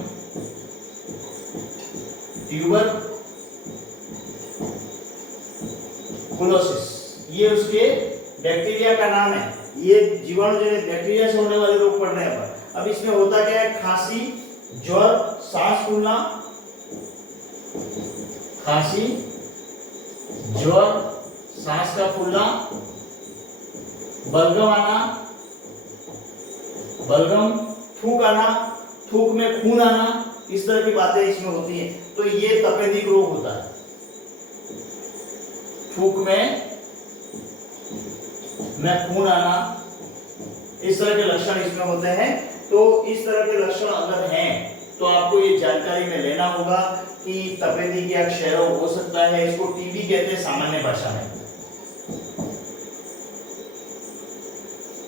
ट्यूबरकुलोसिस, ये उसके बैक्टीरिया का नाम है। ये जीवाणु जनित बैक्टीरिया से होने वाले रोग पढ़ रहे हैं अपन। अब इसमें होता क्या है? खांसी, ज्वर, सांस फूलना, खांसी, ज्वर, सांस का फूलना, बलगम आना, बलगम, थूक आना, थूक में खून आना, इस तरह की बातें इसमें होती हैं। तो ये तपेदिक रोग होता है। थूक में खून आना, इस तरह के लक्षण इसमें होते हैं। तो इस तरह के लक्षण अगर हैं तो आपको ये जानकारी में लेना होगा कि तपेदिक या क्षय रोग हो सकता है। इसको टीबी कहते हैं सामान्य भाषा में।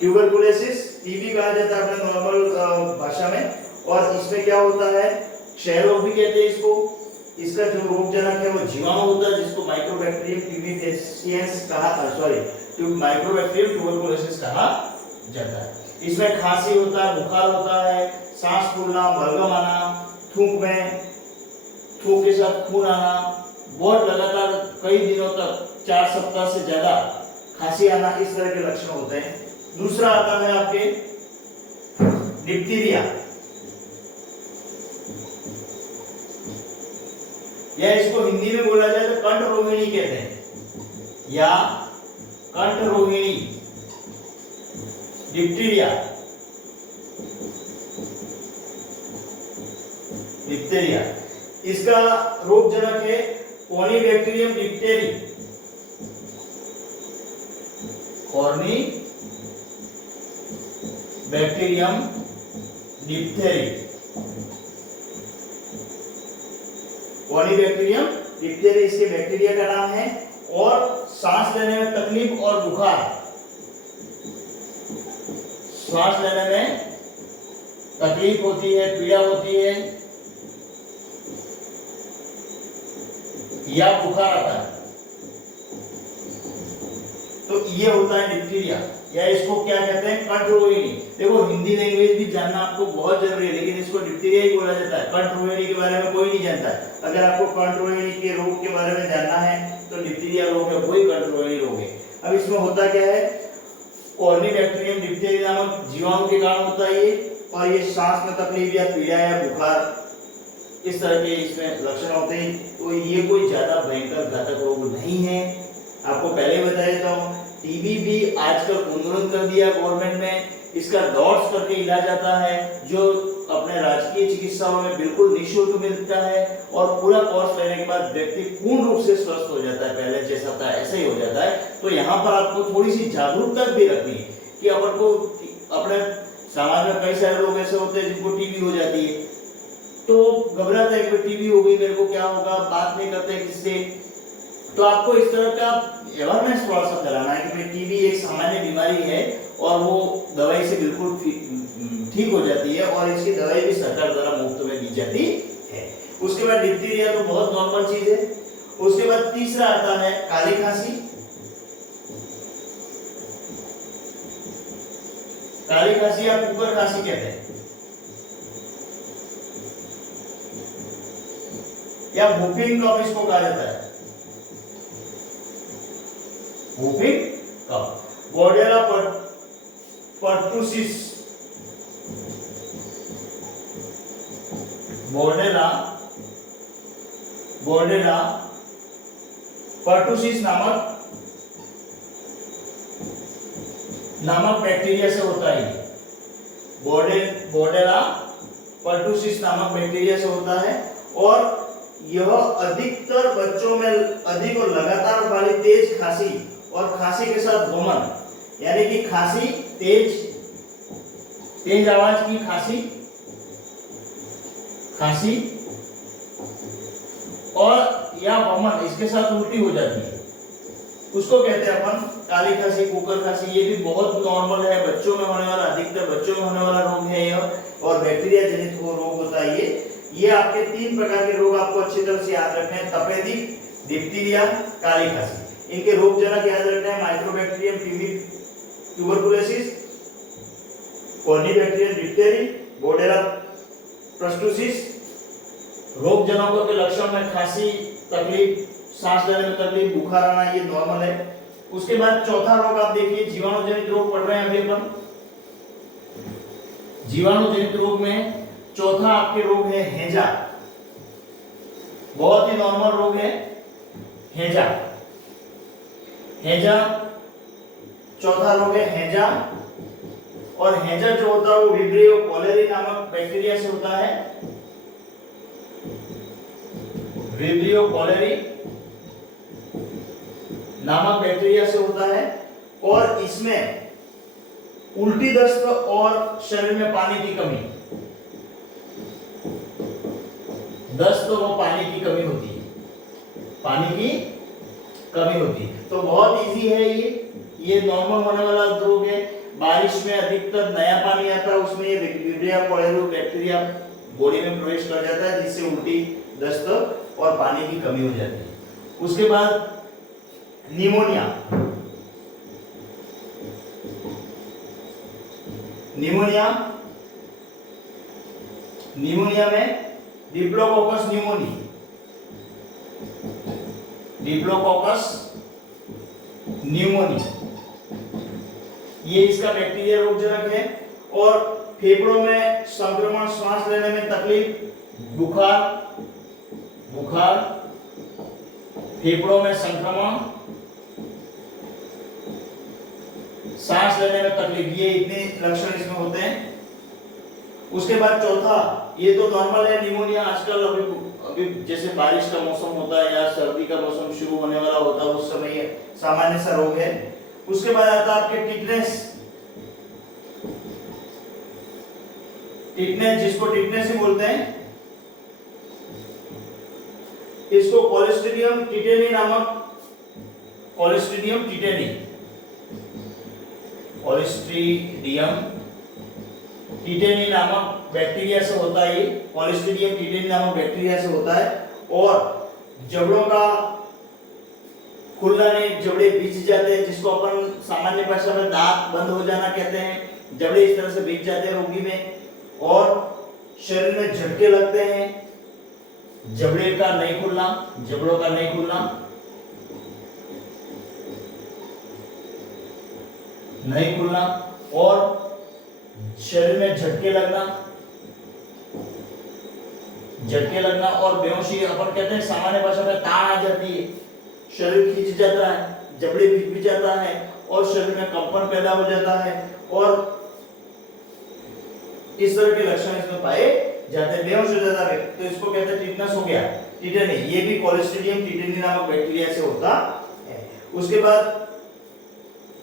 ट्यूबरकुलोसिस टीबी कहा जाता है अपने नॉर्मल भाषा में। और इसमें क्या होता है? क्षय रोग भी कहते हैं इसको। इसका जो रोग जनक है वो जीवाणु होता है, जिसको माइक्रोबैक्टीरियम ट्यूबिफेसियंस माइक्रोबैक्टीरियम ट्यूबरकुलोसिस कहा जाता है। इसमें खांसी होता है, बुखार होता है, सांस फूलना, बलगम आना, थूक के साथ खून आना, बहुत लगातार कई दिनों तक 4 सप्ताह से ज्यादा खांसी आना, इस तरह के लक्षण होते हैं। दूसरा आता है आपके डिप्थीरिया, या इसको हिंदी में बोला जाए तो कंठ रोहिणी कहते हैं, या कंठ रोहिणी डिप्थीरिया। डिप्थीरिया, इसका रोग जनक है कॉर्निबैक्टीरियम डिप्टेरी। कॉर्निबैक्टीरियम डिप्टेरी, कॉर्निबैक्टीरियम डिप्टेरी इसके बैक्टीरिया का नाम है। और सांस लेने में तकलीफ और बुखार, सांस लेने में तकलीफ होती है, पीड़ा होती है या बुखार आता है, तो ये होता है डिप्थीरिया, या इसको क्या कहते हैं? कंठ रोहिणी। देखो हिंदी लैंग्वेज भी जानना आपको बहुत जरूरी है, लेकिन इसको डिप्थीरिया ही बोला जाता है। कंठ रोहिणी के बारे में कोई नहीं जानता है। अगर आपको कंठ रोहिणी के रोग के बारे में जानना है तो डिप्थीरिया रोग है, कोई कंठ रोहिणी रोग है। अब इसमें होता क्या है? कॉर्निबैक्टीरियम डिप्थेरी नामक जीवाणु के कारण होता है ये, और ये सांस में तकलीफ या पीड़ा या बुखार, इस तरह के इसमें लक्षण होते हैं। तो ये कोई ज्यादा भयंकर घातक रोग नहीं है। आपको पहले बताया देता हूँ, टीबी भी आजकल उन्मूलन कर दिया गवर्नमेंट ने। इसका डॉट्स करके इलाज आता है, जो अपने राजकीय चिकित्साओं में बिल्कुल निःशुल्क मिलता है, और पूरा कोर्स लेने के बाद व्यक्ति पूर्ण रूप से स्वस्थ हो जाता है, पहले जैसा था ऐसे ही हो जाता है। तो यहाँ पर आपको थोड़ी सी जागरूकता भी रखनी है कि अपन को, अपने समाज में कई सारे लोग ऐसे होते हैं जिनको टीबी हो जाती है, तो घबराते हैं कि टीबी हो गई, मेरे को क्या होगा, बात नहीं करते किससे। तो आपको इस तरह का अवेयरनेस थोड़ा सा कराना है कि टीबी एक सामान्य बीमारी है और वो दवाई से बिल्कुल ठीक हो जाती है, और इसकी दवाई भी सरकार द्वारा मुफ्त में दी जाती है। उसके बाद डिप्थीरिया तो बहुत नॉर्मल चीज है। उसके बाद तीसरा आता है काली खांसी। काली खांसी या कुकर खांसी कहते हैं, या वुफिंग कफ इसको कहा जाता है। वुफिंग कफ, बॉर्डेला पर्टुसिस, बॉर्डेला पर्टुसिस नामक बैक्टीरिया से होता है। बोर्डेला पर्टुसिस नामक बैक्टीरिया से होता है और यह अधिकतर बच्चों में अधिक और लगातार वाली तेज खांसी और खांसी के साथ वमन, यानी कि खांसी तेज आवाज की खांसी और या वमन, इसके साथ उल्टी हो जाती है, उसको कहते हैं अपन काली खांसी, कुकर खांसी। ये भी बहुत नॉर्मल है, बच्चों में होने वाला, अधिकतर बच्चों में होने वाला रोग है यह, और बैक्टीरिया जनित रोग होता है ये आपके 3 प्रकार के रोग आपको अच्छी तरह से याद रखने हैं, तपेदिक, डिप्थीरिया, काली खांसी। इनके रोगजनक याद रखने हैं, mycobacterium tuberculosis, corynebacterium diphtheriae, bordetella pertussis. रोगजनकों के लक्षण में खांसी, तकलीफ, सांस लेने में तकलीफ, बुखार आना, ये नॉर्मल है। उसके बाद चौथा रोग आप देखिए, जीवाणु जनित रोग पढ़ रहे हैं अभी अपन। जीवाणु जनित रोग में चौथा आपके रोग है हैजा, बहुत ही नॉर्मल रोग है हैजा। चौथा रोग है हैजा, और हैजा जो होता है वो विब्रियो कॉलेरी नामक बैक्टीरिया से होता है। विब्रियो कॉलेरी नामक बैक्टीरिया से होता है, और इसमें उल्टी दस्त और शरीर में पानी की कमी, दस्त और पानी की कमी होती है, तो बहुत इजी है ये नॉर्मल होने वाला रोग है। बारिश में अधिकतर नया पानी आता है, उसमें ये विब्रियो कॉलेरी बैक्टीरिया बॉडी में प्रवेश कर जाता है, जिससे उल्टी, दस्त और पानी की कमी हो जाती है। उसके बाद निमोनिया में डिप्लोकोकस न्यूमोनी, ये इसका बैक्टीरिया रोगजनक है, और फेफड़ों में संक्रमण, सांस लेने में तकलीफ, बुखार, फेफड़ों में संक्रमण, सांस लेने में तकलीफ, ये इतने लक्षण इसमें होते हैं। उसके बाद चौथा, ये तो नॉर्मल है निमोनिया, आजकल अभी जैसे बारिश का मौसम होता है या सर्दी का मौसम शुरू होने वाला होता है, उस समय ये सामान्य सा रोग है। उसके बाद आता है आपके टिटनेस, जिसको टिटनेस ही बोलते हैं, इसको क्लोस्ट्रीडियम टिटेनी नामक बैक्टीरिया से होता है। ये क्लोस्ट्रीडियम टिटेनी नामक बैक्टीरिया से होता है, और जबड़ों का खुलना नहीं, जबड़े बिछ जाते हैं, जिसको अपन सामान्य भाषा में दांत बंद हो जाना कहते हैं। जबड़े इस तरह से बिछ जाते हैं रोगी में, और शरीर में झटके लगते हैं, जबड़ों का नहीं खुलना, और शरीर में झटके लगना और बेहोशी, अपन कहते हैं सामान्य भाषा में तान आ जाती है, शरीर खींच जाता है, जबड़े भी जाता है, और शरीर में कंपन पैदा हो जाता है, और इस तरह के लक्षण इसमें पाए जाते हैं, बेहोश हो जाता है, तो इसको कहते हैं टिटनेस हो गया, टिटेनी। ये भी क्लोस्ट्रीडियम टिटेनी नामक बैक्टीरिया से होता है। उसके बाद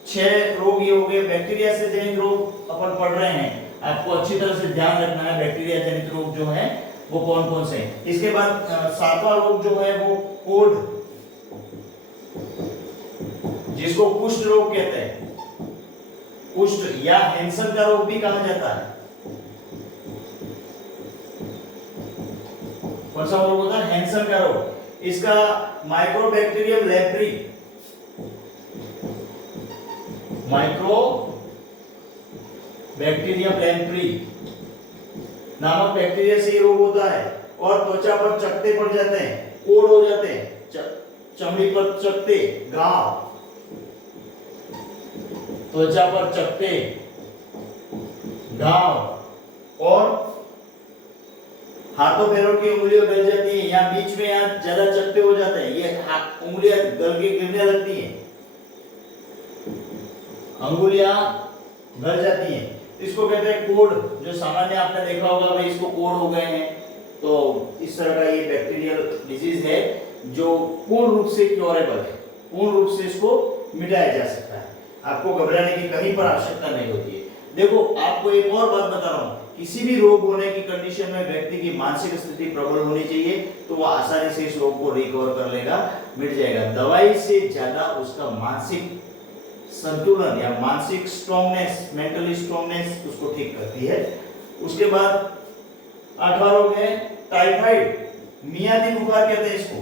6 रोग ये हो गए बैक्टीरिया से जनित रोग अपन पढ़ रहे हैं, आपको अच्छी तरह से ध्यान रखना है बैक्टीरिया जनित रोग जो है वो कौन कौन से हैं। इसके बाद 7वां रोग जो है वो कोढ़, जिसको कुष्ठ रोग कहते हैं, कुष्ठ या हैंसन का रोग भी कहा जाता है। कौन सा रोग होता है? हैंसन का रोग। इसका माइक्रोबैक्टीरियम लैम्प्री नामक बैक्टीरिया से ये रोग होता है, और त्वचा पर चकत्ते पड़ जाते हैं, कोढ़ हो जाते हैं, चमड़ी पर चकत्ते, घाव, त्वचा पर चकत्ते, घाव, और हाथों पैरों की उंगलियां गल जाती हैं, यहाँ बीच में यहाँ ज्यादा चपटे हो जाते हैं, ये उंगलियां गल के गिरने लगती हैं, अंगुलियां गल जाती हैं। इसको कहते हैं कोढ़। जो सामान्य आपने देखा होगा भाई इसको कोढ़ हो गए हैं, तो इस तरह का ये बैक्टीरियल डिजीज है जो पूर्ण रूप से क्योरेबल है, पूर्ण रूप से इसको मिटाया जा सकता है। आपको घबराने की कहीं पर आवश्यकता नहीं होती है। देखो आपको एक और बात बता रहा हूं, किसी भी रोग होने की कंडीशन में व्यक्ति की मानसिक स्थिति प्रबल होनी चाहिए, तो वो आसानी से इस रोग को रिकवर कर लेगा, मिट जाएगा। दवाई से ज्यादा उसका मानसिक संतुलन या मानसिक स्ट्रांगनेस, मेंटली स्ट्रांगनेस उसको ठीक करती है। उसके बाद 8वां रोग है टाइफाइड, मियादी बुखार कहते हैं इसको,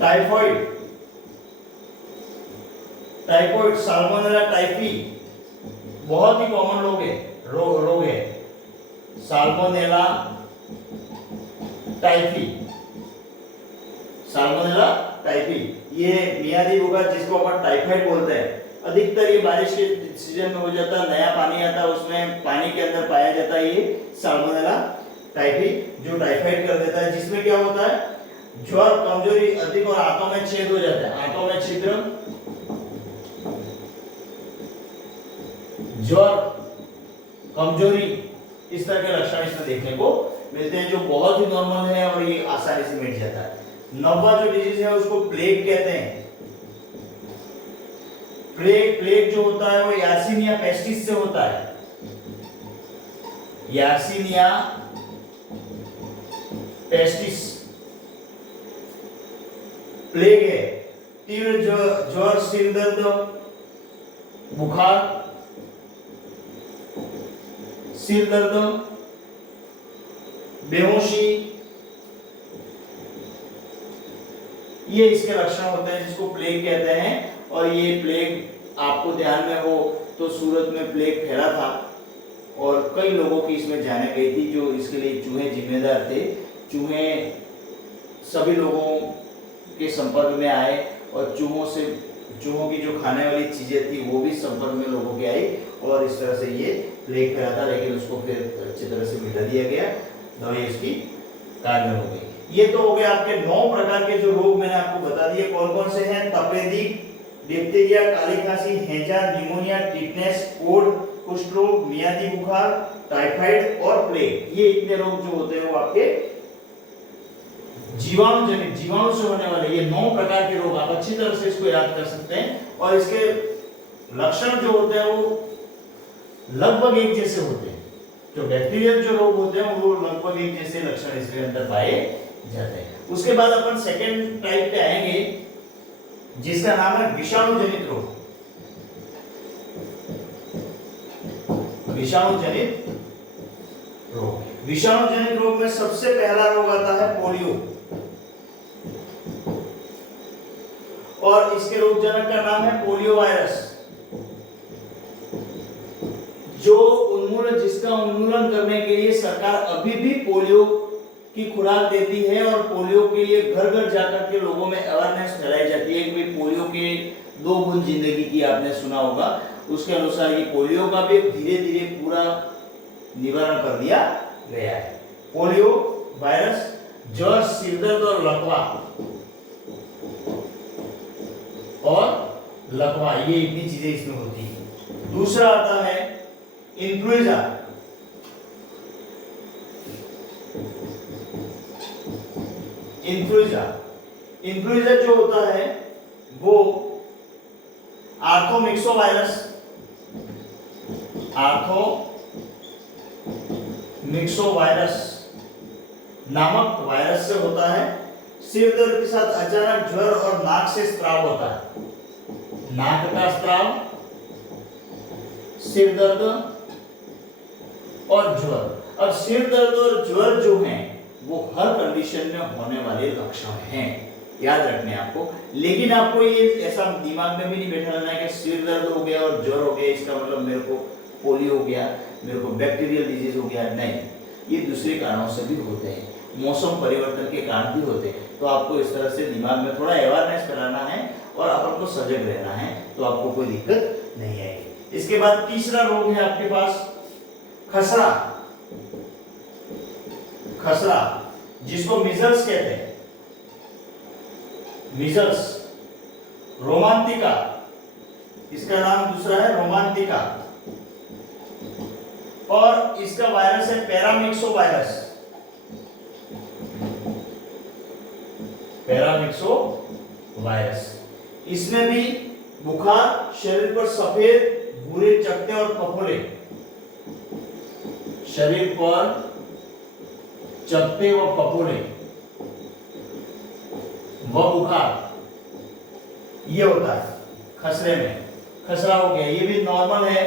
टाइफाइड, टाइफाइड, साल्मोनेला टाइफी, बहुत ही कॉमन रोग है साल्मोनेला टाइफी, साल्मोनेला टाइफी। ये मियादी बुखार जिसको अपन टाइफाइड बोलते हैं, अधिकतर ये बारिश के सीजन में हो जाता है, नया पानी आता है उसमें पानी के अंदर पाया जाता है ये साल्मोनेला टाइफी, जो टाइफाइड कर देता है, जिसमें क्या होता है ज्वर, कमजोरी अधिक और आंतों में छेद हो जाता है, आंतों में छिद्र, ज्वर, कमजोरी, इस तरह के लक्षण इसमें देखने को मिलते हैं, जो बहुत ही नॉर्मल है और ये आसानी से मिट जाता है। 9वां जो डिजीज है उसको प्लेग कहते हैं। प्लेग जो होता है वो यार्सिनिया पेस्टिस से होता है, यार्सिनिया पेस्टिस प्लेग है। तीव्र ज्वर, सिर दर्द, बुखार, सिर दर्द, बेहोशी, ये इसके लक्षण होते हैं जिसको प्लेग कहते हैं। और ये प्लेग आपको ध्यान में हो तो सूरत में प्लेग फैला था और कई लोगों की इसमें जाने गई थी, जो इसके लिए चूहे जिम्मेदार थे। चूहे सभी लोगों के संपर्क में आए और चूहों की जो खाने वाली चीजें थी वो भी संपर्क में लोगों के आई और इस तरह से ये प्लेग फैला था, लेकिन उसको फिर अच्छी तरह से मिटा दिया गया, दवाई उसकी कारगर हो गई। ये तो हो गए आपके 9 प्रकार के जो रोग मैंने आपको बता दिए। कौन कौन से हैं? तपेदिक, डिप्थीरिया, काली खांसी, हैजा, निमोनिया, टिटनेस, कोढ़, कुष्ठ रोग, मियादी बुखार, टाइफाइड और प्लेग। ये इतने रोग जो होते हैं वो आपके जीवाणुजनित, जीवाणु से होने वाले ये 9 प्रकार के रोग, आप अच्छी तरह से इसको याद कर सकते हैं। और इसके लक्षण जो होते हैं वो लगभग एक जैसे होते हैं। जो बैक्टीरियल जो रोग होते हैं वो लगभग एक जैसे लक्षण इसके अंदर पाए जाते हैं। उसके बाद अपन सेकेंड टाइप पे आएंगे जिसका नाम है विषाणुजनित रोग। विषाणुजनित रोग, विषाणुजनित रोग में सबसे पहला रोग आता है पोलियो और इसके रोगजनक का नाम है पोलियो वायरस। जिसका उन्मूलन करने के लिए सरकार अभी भी पोलियो की खुराक देती है और पोलियो के लिए घर घर जाकर के लोगों में अवेयरनेस फैलाई जाती है कि पोलियो के 2 बूंद जिंदगी की आपने सुना होगा, उसके अनुसार ये पोलियो का भी धीरे धीरे पूरा निवारण कर दिया गया है। पोलियो वायरस, ज्वर, सिरदर्द और लकवा, ये इतनी चीजें इसमें होती है। दूसरा आता है इन्फ्लुएंजा। इन्फ्लुएंजा जो होता है वो आर्थोमिक्सोवायरस नामक वायरस से होता है। सिर दर्द के साथ अचानक ज्वर और नाक से स्राव होता है, नाक का स्राव, सिर दर्द और ज्वर। अब सिर दर्द और ज्वर जो हैं वो हर कंडीशन में होने वाले लक्षण हैं, याद रखने आपको। लेकिन आपको ये ऐसा दिमाग में भी नहीं बैठा रहना है कि सिर दर्द हो गया और ज्वर हो गया इसका मतलब मेरे को पोलियो हो गया, मेरे को बैक्टीरियल डिजीज हो गया। नहीं, ये दूसरे कारणों से भी होते हैं, मौसम परिवर्तन के कारण भी होते हैं। तो आपको इस तरह से दिमाग में थोड़ा अवेयरनेस फैलाना है और अपन को सजग रहना है, तो आपको कोई दिक्कत नहीं आएगी। इसके बाद तीसरा रोग है आपके पास खसरा। खसरा, जिसको मिजल्स कहते हैं, मिजल्स। रोमांतिका, इसका नाम दूसरा है रोमांतिका, और इसका वायरस है पैरामिक्सो वायरस, पैरामिक्सो वायरस। इसमें भी बुखार, शरीर पर सफेद भूरे चकत्ते और फफोले, शरीर पर चकत्ते व फफोले व बुखार, ये होता है खसरे में। खसरा हो गया, ये भी नॉर्मल है,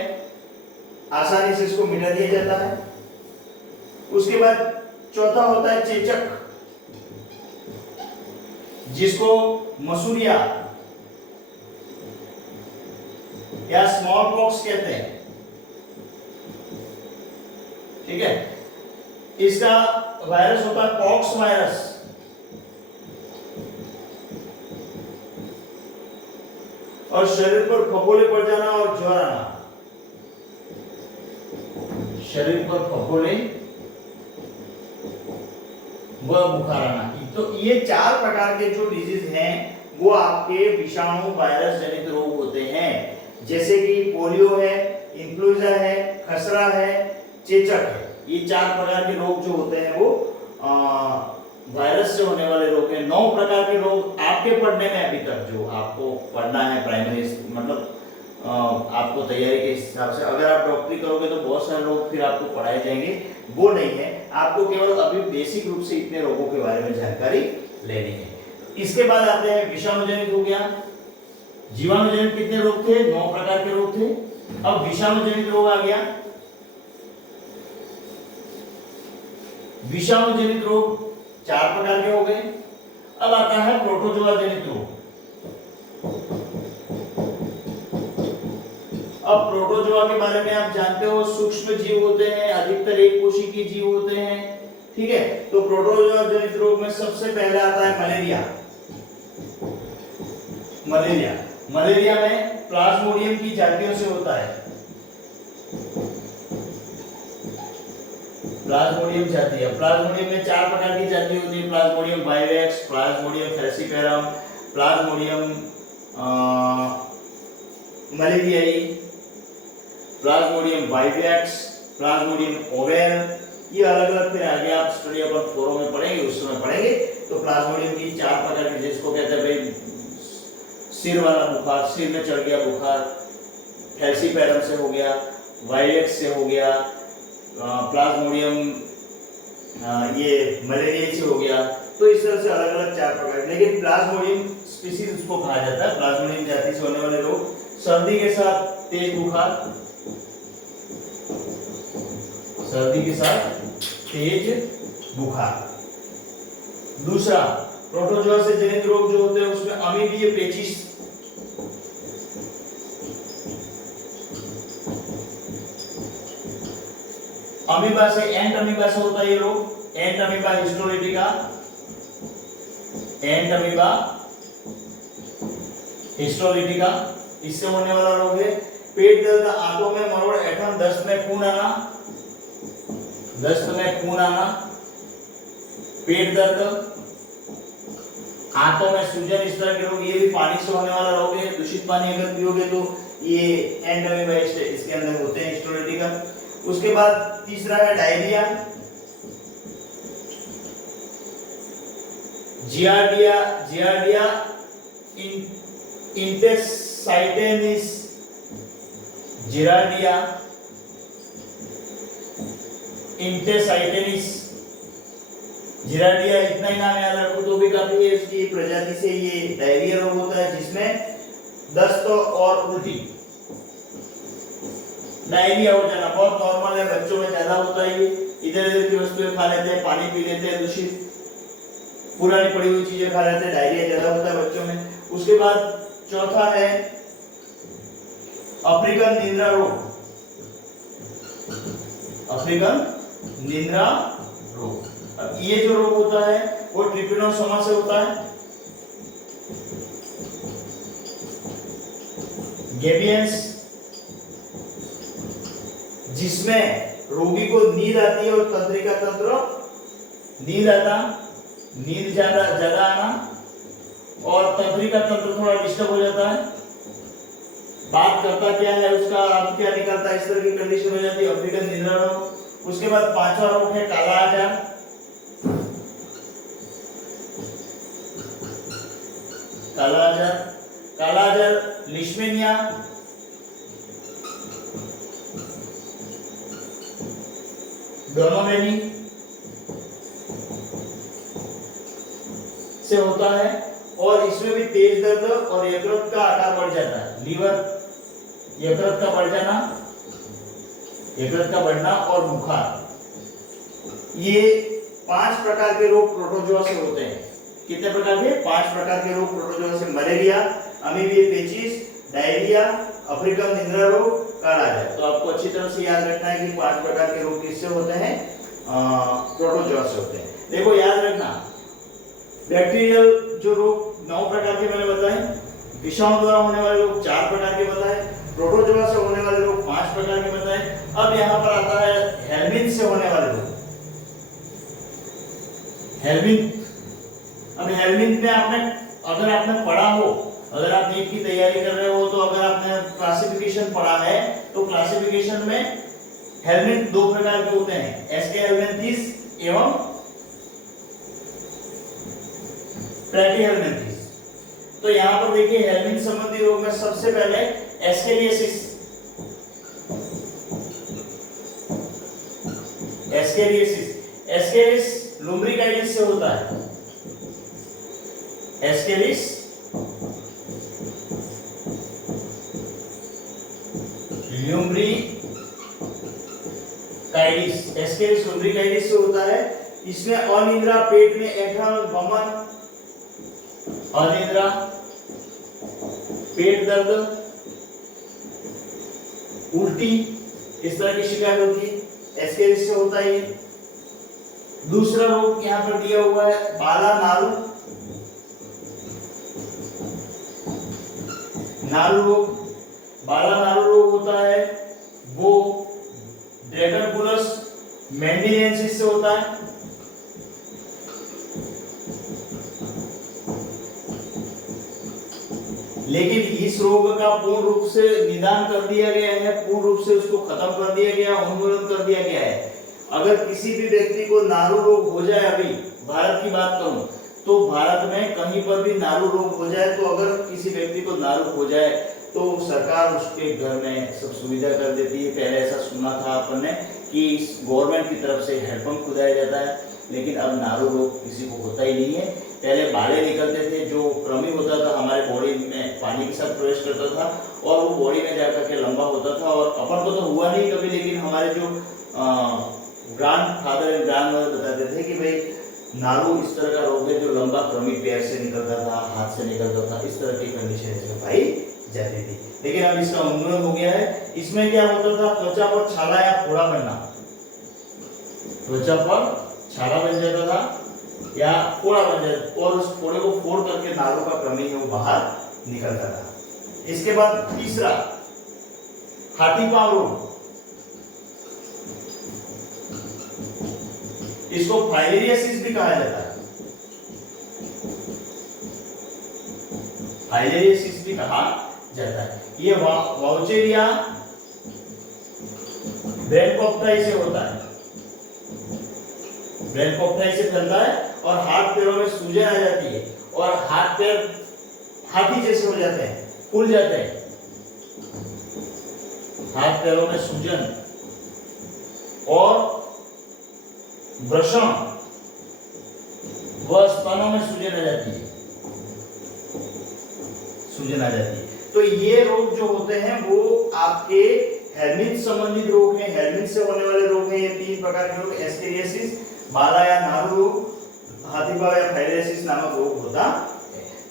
आसानी से इसको मिटा दिया जाता है। उसके बाद चौथा होता है चेचक, जिसको मसूरिया या स्मॉल पॉक्स कहते हैं, ठीक है। इसका वायरस होता है पॉक्स वायरस, और शरीर पर फफोले पड़ जाना और ज्वर आना, शरीर पर फफोले व बुखार आना। तो ये 4 प्रकार के जो डिजीज हैं वो आपके विषाणु वायरस जनित रोग होते हैं, जैसे कि पोलियो है, इन्फ्लुएंजा है, खसरा है, चेचक है। ये 4 प्रकार के रोग जो होते हैं वो वायरस से होने वाले रोग हैं। 9 प्रकार के रोग आपके पढ़ने में अभी तक जो आपको पढ़ना है प्राइमरी, मतलब आपको तैयारी के हिसाब से, अगर आप डॉक्टरी करोगे तो बहुत सारे रोग फिर आपको पढ़ाए जाएंगे, वो नहीं है। आपको केवल अभी बेसिक रूप से इतने रोगों के बारे में जानकारी लेनी है। इसके बाद आते हैं विषाणुजनित हो गया। जीवाणुजनित कितने रोग थे? 9 प्रकार के रोग थे। अब विषाणुजनित रोग आ गया। विषाणुजनित रोग 4 प्रकार के हो गए। अब आता है प्रोटोजोआ जनित रोग। अब प्रोटोजोआ के बारे में आप जानते हो, सूक्ष्म जीव होते हैं, अधिकतर एक कोशिकीय जीव होते हैं, ठीक है। तो प्रोटोजोआ जनित रोग में सबसे पहले आता है मलेरिया। मलेरिया, मलेरिया में प्लाज्मोडियम की जातियों से होता है। प्लाज्मोडियम जाति है। प्लाज्मोडियम में 4 प्रकार की जाति होती है, plasmodium vivax, plasmodium falciparum, plasmodium malariae, plasmodium vivax, plasmodium ovale. ये अलग अलग फिर आगे आप स्टडी अपन फोरम में पढ़ेंगे, उस समय पढ़ेंगे। तो प्लाज्मोडियम की 4 प्रकार की, जिसको कहते हैं भाई सिर वाला बुखार, सिर में चढ़ गया बुखार, फैलसीफेरम से हो गया, वाइवेक्स से हो गया, प्लाज्मोडियम ये मलेरिया से हो गया। तो इस तरह से अलग अलग 4 प्रकार। लेकिन प्लाज्मोडियम स्पीशीज उसको कहा जाता है, प्लाज्मोडियम जाति से होने वाले रोग। सर्दी के साथ तेज बुखार, सर्दी के साथ तेज बुखार। दूसरा प्रोटोजोआ से जनित रोग जो होते हैं उसमें अमीबीय पेचिश, अमीबा से, एंट अमीबा से होता है ये रोग। एंट अमीबा हिस्टोलिटिका, एंट अमीबा हिस्टोलिटिका, इससे होने वाला रोग है। पेट दर्द, आंतों में मरोड़, ऐठन, दस्त में खून आना, दस्त में खून आना, पेट दर्द, आंतों में सूजन, इस तरह के रोग। ये भी पानी से होने वाला रोग है। दूषित पानी अगर पियोगे तो ये एंट अमीबा इसके अंदर होते हैं, हिस्टोलिटिका। उसके बाद तीसरा है diarrhoea, giardia, giardia intestinalis, giardia intestinalis, giardia इतना ही नाम याद रखो तो भी काफी है। इसकी प्रजाति से ये डायरिया रोग होता है, जिसमें दस्त और उल्टी, डायरिया हो जाना बहुत नॉर्मल है, बच्चों में ज्यादा होता है। ये इधर उधर की वस्तुएं खा लेते हैं, पानी पी लेते हैं, दूषित पुरानी पड़ी हुई चीजें खा लेते हैं, डायरिया ज्यादा होता है बच्चों में। उसके बाद चौथा है अफ्रीकन निंद्रा रोग। अफ्रीकन निंद्रा रोग, अब ये जो रोग होता है वो ट्रिपिनोसोमा से होता है। गेबियंस, जिसमें रोगी को नींद आती है और तंत्रिका तंत्र नींद आता, नींद ज्यादा आना, और तंत्रिका तंत्र थोड़ा डिस्टर्ब हो जाता है, बात करता क्या है उसका अर्थ क्या निकलता है, इस तरह की कंडीशन हो जाती है, अफ्रीकन निद्रा रोग। उसके बाद पांचवा रोग है काला आजार। काला आजार, काला आजार लिशमेनिया, डोनोमेनी से होता है, और इसमें भी तेज दर्द और यकृत का आकार बढ़ जाता है, लीवर यकृत का बढ़ जाना, यकृत का बढ़ना और बुखार। ये 5 प्रकार के रोग प्रोटोजोआ से होते हैं। कितने प्रकार के? 5 प्रकार के रोग प्रोटोजोआ से। मलेरिया, अमीबिया पेचिस, डायरिया, अफ्रीकन निद्रा रोग, काला आजार। तो आपको अच्छी तरह से याद रखना है कि 5 प्रकार के रोग किससे होते हैं? प्रोटोजोआ से होते हैं। देखो याद रखना, बैक्टीरियल जो रोग 9 प्रकार के मैंने बताए, विषाणु द्वारा होने वाले रोग 4 प्रकार के बताए, प्रोटोजोआ से होने वाले रोग 5 प्रकार के बताए। अब यहाँ पर आता है हेलमिंथ से होने वाले रोग। हेलमिंथ, अब हेलमिंथ में अगर आपने पढ़ा हो, अगर आप नीट की तैयारी कर रहे हो, तो अगर आपने क्लासिफिकेशन पढ़ा है, तो क्लासिफिकेशन में हेलमिंथ 2 प्रकार के होते हैं, एसके हेलमिंथिस एवं प्लेटीहेलमिंथिस। तो यहाँ पर देखिए हेलमिंथ संबंधी रोग में सबसे पहले एस्केरियासिस। एस्केरिस लुम्ब्रिकाइटिस से होता है। एस्केरिस लुम्ब्रिकाइटिस से होता है। इसमें अनिद्रा, पेट में ऐंठन, वमन, अनिद्रा, पेट दर्द, उल्टी, इस तरह की शिकायत होती है, एस्केरिस से होता है। दूसरा रोग यहाँ पर दिया हुआ है बाला नारू, नारू रोग। बाला नारू रोग होता है वो ड्रैगनकुलस मेंडिलियंसिस से होता है। लेकिन इस रोग का पूर्ण रूप से निदान कर दिया गया है, पूर्ण रूप से उसको खत्म कर दिया गया, उन्मूलन कर दिया गया है। अगर किसी भी व्यक्ति को नारू रोग हो जाए, अभी भारत की बात करूं तो भारत में कहीं पर भी नारू रोग हो जाए, तो अगर किसी व्यक्ति को नारू हो जाए तो सरकार उसके घर में सब सुविधा कर देती है। पहले ऐसा सुना था अपन ने कि गवर्नमेंट की तरफ से हैंडपंप खुदाया जाता है, लेकिन अब नारू रोग किसी को होता ही नहीं है। पहले बाले निकलते थे, जो कृमि होता था हमारे बॉडी में पानी के साथ प्रवेश करता था और वो बॉडी में जाकर के लंबा होता था, और अपन को तो हुआ नहीं कभी, लेकिन हमारे जो grand father and grand mother बताते थे कि भाई नारू इस तरह का रोग है जो लंबा कृमि पैर से निकलता था, हाथ से निकलता था, इस तरह की कंडीशन इसमें पाई जाती थी। लेकिन अब इसका उन्मूलन हो गया है। इसमें क्या होता था? त्वचा पर छाला या फोड़ा बनना, त्वचा पर छाला बन जाता था या फोड़ा बन जाता, और उस फोड़े को फोड़ करके नारू का कृमि है वो बाहर निकलता था। इसके बाद तीसरा हाथी पांव रोग, इसको फाइलेरियासिस भी कहा जाता है, फाइलेरियासिस भी कहा जाता है। ये वाउचेरिया ब्रैनकोप्टाई से होता है, ब्रैनकोप्टाई से फैलता है और हाथ पैरों में सूजन आ जाती है और हाथ पैर हाथी जैसे हो जाते हैं, फूल जाते हैं, हाथ पैरों में सूजन और वृषण व स्तनों में सूजन आ जाती है, सूजन आ जाती है। तो ये रोग जो होते हैं वो आपके हेलमिंथ संबंधित रोग हैं, हेलमिंथ से होने वाले रोग हैं। ये 3 प्रकार के रोग, एस्केरियासिस, बाला या नारू रोग, हाथी पांव या फाइलेरियासिस नामक रोग होता है।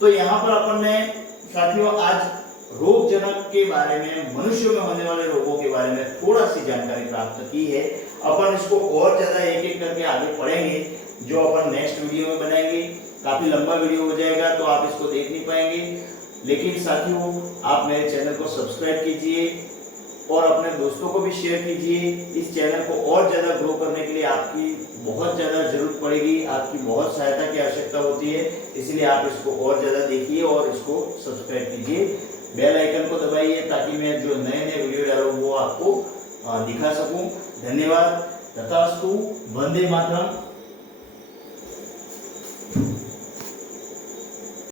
तो यहाँ पर अपन ने साथियों आज रोगजनक के बारे में, मनुष्यों में होने वाले रोगों के बारे में थोड़ा सी जानकारी प्राप्त की है। अपन इसको और ज्यादा एक-एक करके आगे पढ़ेंगे, जो अपन नेक्स्ट वीडियो में बनाएंगे। काफी लंबा वीडियो हो जाएगा तो आप इसको देख नहीं पाएंगे, लेकिन साथियों आप मेरे चैनल को सब्सक्राइब कीजिए, और अपने दोस्तों को भी शेयर कीजिए। इस चैनल को और ज़्यादा ग्रो करने के लिए आपकी बहुत ज़्यादा ज़रूरत पड़ेगी, आपकी बहुत सहायता की आवश्यकता होती है, इसलिए आप इसको और ज़्यादा देखिए और इसको सब्सक्राइब कीजिए, बेल आइकन को दबाइए ताकि मैं जो नए नए वीडियो डालूँ वो आपको दिखा सकूं। धन्यवाद। तथास्तु। वंदे मातरम।